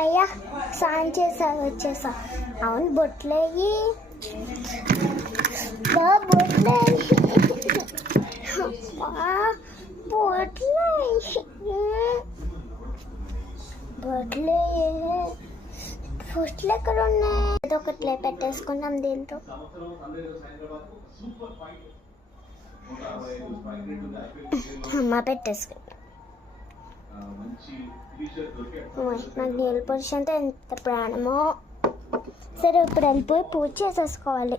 అమ్మయ్య స్నానం చేసా వచ్చేసా. అవును బొట్లేయి బొట్లేయి బొట్లు ఎక్కడ ఉన్నాయి? ఏదో ఒకట్లే పెట్టేసుకున్నాం దీంతో. అమ్మ పెట్టేసుకున్నాం. నాకు నెయిల్ పాలిష్ అంటే ఎంత ప్రాణమో. సరే ఇప్పుడు వెళ్ళిపోయి పూజ చేసేసుకోవాలి.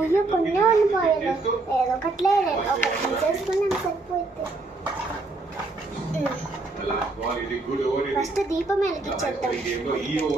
అయ్యో కొన్ని ఉండిపోయారు. ఏదో ఒకట్లే ఒకటి చేసుకున్నాం సరిపోయింది. ఫస్ట్ దీపం వెలిగించేద్దాం. అయ్యో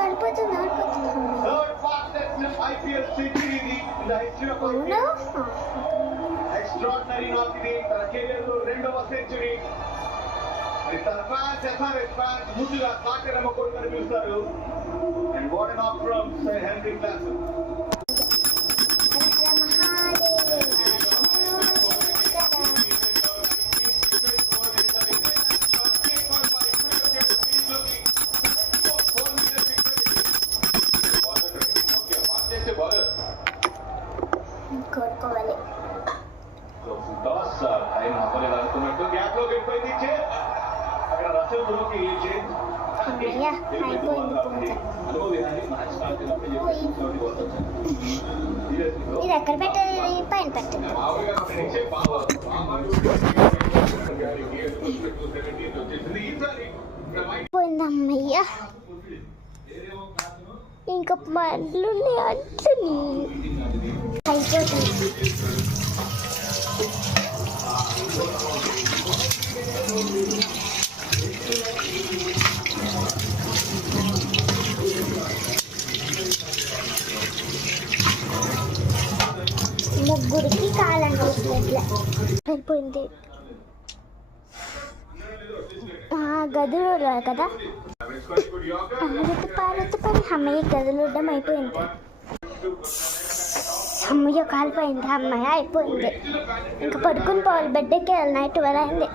వెళ్ళిపోతుంది extraordinary knock-in తన కెరీర్ లో 2వ సెంచరీ. తన ఫ్యాన్స్ ఎస్ఆర్ఎస్ ఫ్యాన్స్ ముందుగా కాటేరమ్మ కొడుకు అని పిలుస్తారు. And what an of from sir Henry Clawson. కోరుకోవాలి. ఇది ఎక్కడ పెట్టాలి? పైన పెట్టండి. పోయిందమ్మయ్యా. ఇంకా పళ్ళు అట్లని అయిపోతుంది. ముగ్గురికి కాలండి అయిపోయింది. గదులు కదా పాలతో పని అమ్మయ్య గదులు ఉండడం అయిపోయింది. అమ్మయ్య కాలిపోయింది. అమ్మయ్య అయిపోయింది. ఇంకా పడుకుని పోవాలి. బెడ్కి వెళ్ళి నైట్ 12 అయింది.